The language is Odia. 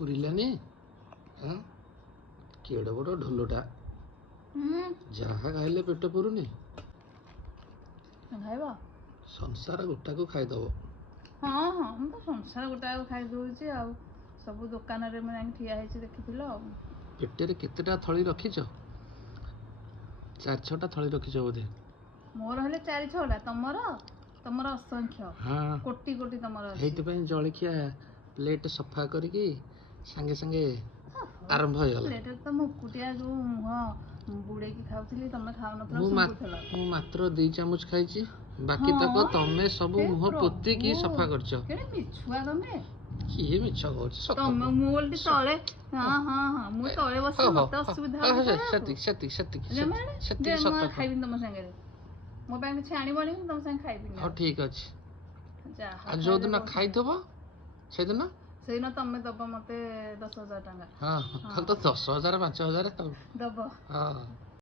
ପୁରିଲାନି କେଡେ ବଡ ଢୋଲଟା ଯାହା ଖାଇଲେ ପେଟ ପୁରୁନି ଖାଇବ ସଂସାର ଗୋଟାକୁ ଖାଇଦବ। ହଁ ହଁ ମୁଁ ତ ସଂସାର ଗୋଟାକୁ ଖାଇଦଉଛି ଆଉ ସବୁ ଦୋକାନରେ ମୁଁ ଯାଇକି ଠିଆ ହେଇଛି ଦେଖିଥିଲ ଆଉ। ପେଟରେ କେତେଟା ଥଳି ରଖିଛ? 4-6ଟା ଥଳି ରଖିଛ ବୋଧେ। ମୋର ହେଲେ 4-6ଟା, ତମର ଅସଂଖ୍ୟ ହଁ କୋଟି କୋଟି ତମର ଅଛି। ସେଇଥିପାଇଁ ଜଳଖିଆ ପ୍ଲେଟ୍ ସଫା କରିକି ସାଙ୍ଗେ ସାଙ୍ଗେ ଆରମ୍ଭ ହେଇଗଲା। ପ୍ଲେଟରେ ତ ମୁଁ ଏକୁଟିଆ ଯୋଉ ମୁହଁ ବୁଡେଇକି ଖାଉଥିଲି, ତମେ ଖାଉନଥିଲ, ମୁଁ ଶୁଙ୍ଗୁଥିଲ। ମାତ୍ର 2 ଚାମଚ ଖାଇଛି, ବାକି ତକ ତମେ ସବୁ ମୁହଁ ପୋତିକି ସଫା କରିଛ। କେଡ଼େ ମିଛୁଆ ତମେ। କିଏ ମିଛ କହୁଛି? ସତ ତମେ ମୁଁ ଓଲଟି ତଳେ ମୁଁ ତଳେ ବସି ମତେ ଅସୁବିଧା ହଉଛି ସେତିକି ଖାଇବିନି ତମ ସାଙ୍ଗରେ। ମୋ ପାଇଁ କିଛି ଆଣିବନି, ମୁଁ ତମ ସାଙ୍ଗେ ଖାଇବିନି। ହଉ ଠିକ ଅଛି। ଯାହା ଆଉ ଯୋଉଦିନ ଖାଇଥିବ ସେଦିନ ତମେ ଦବ ମତେ 10,000 ଟଙ୍କା। ହଁ ଖାଲି ତ 10,000 5,000 ଦବ। ହଁ।